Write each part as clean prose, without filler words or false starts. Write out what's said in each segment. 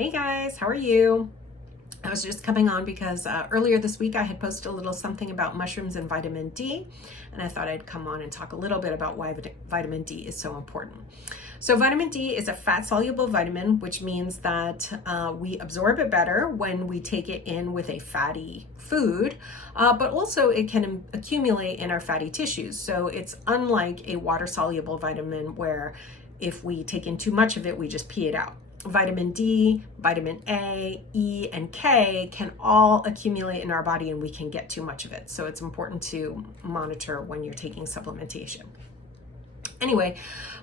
Hey guys, how are you? I was just coming on because earlier this week I had posted a little something about mushrooms and vitamin D, and I thought I'd come on and talk a little bit about why vitamin D is so important. So vitamin D is a fat-soluble vitamin, which means that we absorb it better when we take it in with a fatty food, but also it can accumulate in our fatty tissues. So it's unlike a water-soluble vitamin where if we take in too much of it, we just pee it out. Vitamin D, vitamin A, E, and K can all accumulate in our body and we can get too much of it. So it's important to monitor when you're taking supplementation. Anyway,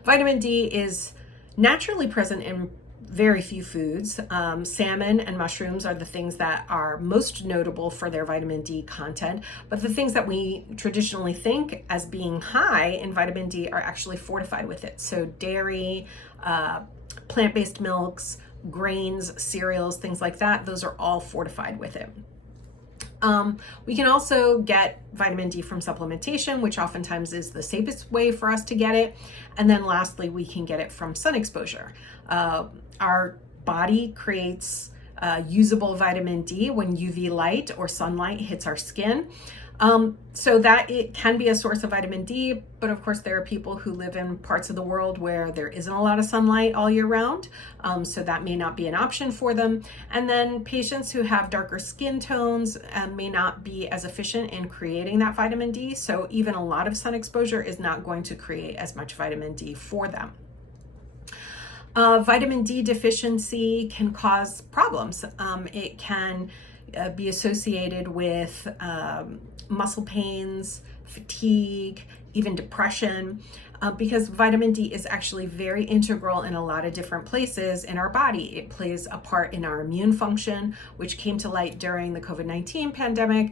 vitamin D is naturally present in very few foods. Salmon and mushrooms are the things that are most notable for their vitamin D content, but the things that we traditionally think as being high in vitamin D are actually fortified with it. So dairy, plant-based milks, grains, cereals, things like that, those are all fortified with it. We can also get vitamin D from supplementation, which oftentimes is the safest way for us to get it. And then lastly, we can get it from sun exposure. Our body creates usable vitamin D when UV light or sunlight hits our skin. So that it can be a source of vitamin D, but of course there are people who live in parts of the world where there isn't a lot of sunlight all year round, so that may not be an option for them. And then patients who have darker skin tones may not be as efficient in creating that vitamin D, so even a lot of sun exposure is not going to create as much vitamin D for them. Vitamin D deficiency can cause problems. It can be associated with muscle pains, fatigue, even depression, because vitamin D is actually very integral in a lot of different places in our body. It plays a part in our immune function, which came to light during the COVID-19 pandemic.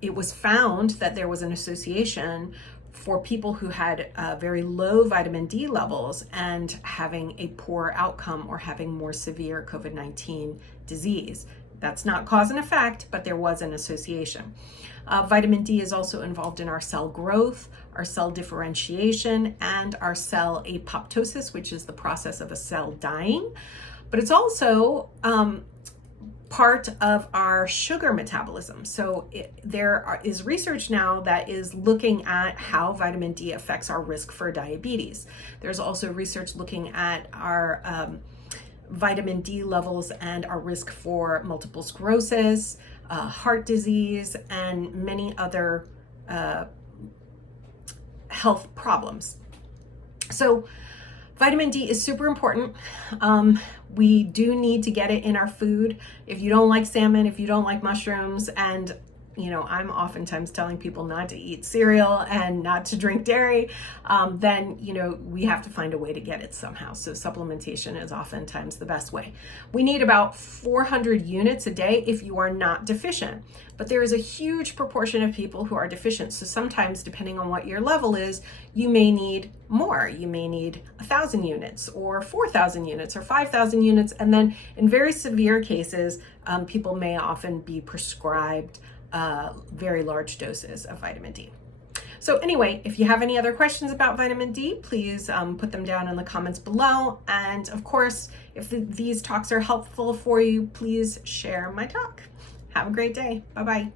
It was found that there was an association for people who had very low vitamin D levels and having a poor outcome or having more severe COVID-19 disease. That's not cause and effect, but there was an association. Vitamin D is also involved in our cell growth, our cell differentiation, and our cell apoptosis, which is the process of a cell dying. But it's also part of our sugar metabolism. So there is research now that is looking at how vitamin D affects our risk for diabetes. There's also research looking at our vitamin D levels and our risk for multiple sclerosis, heart disease, and many other health problems. So vitamin D is super important. We do need to get it in our food. If you don't like salmon, if you don't like mushrooms, and I'm oftentimes telling people not to eat cereal and not to drink dairy, then, we have to find a way to get it somehow. So supplementation is oftentimes the best way. We need about 400 units a day if you are not deficient, but there is a huge proportion of people who are deficient. So sometimes, depending on what your level is, you may need more. You may need 1,000 units or 4,000 units or 5,000 units. And then in very severe cases, people may often be prescribed very large doses of vitamin D. So anyway, if you have any other questions about vitamin D, please put them down in the comments below. And of course, if these talks are helpful for you, please share my talk. Have a great day. Bye-bye.